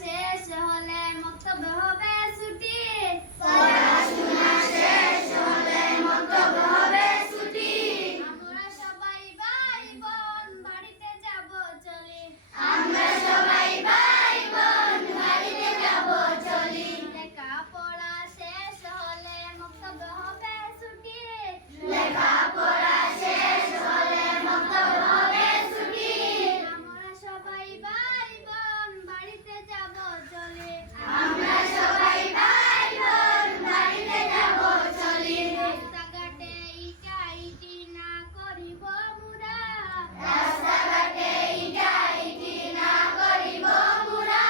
শেষ হলে মক্তবে হবে ছুটি, পড়াশোনা শেষ হলে মক্তবে হবে ছুটি। আমরা সবাই ভাই বোন বাড়িতে যাব চলি, আমরা সবাই ভাই বোন বাড়িতে যাব চলি। লেখাপড়া শেষ হলে মক্তবে হবে ছুটি, লেখাপড়া শেষ হলে মক্তবে হবে ছুটি। আমরা সবাই ভাই বোন বাড়িতে যাব চলি, আমরা সবাই ভাই বোন বাড়িতে যাব চলি। রাস্তাঘাটে ইটা ইটি না করিব মুরা, রাস্তাঘাটে ইটা ইটি না করিব মুরা।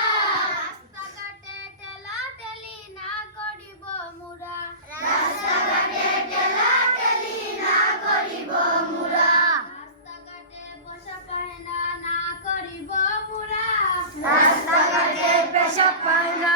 রাস্তাঘাটে ঠেলাঠেলি না করিব মুরা, রাস্তাঘাটে ঠেলাঠেলি না করিব মুরা। রাস্তাঘাটে বসা পায়না না করিব মুরা, রাস্তাঘাটে পেশাব পায়না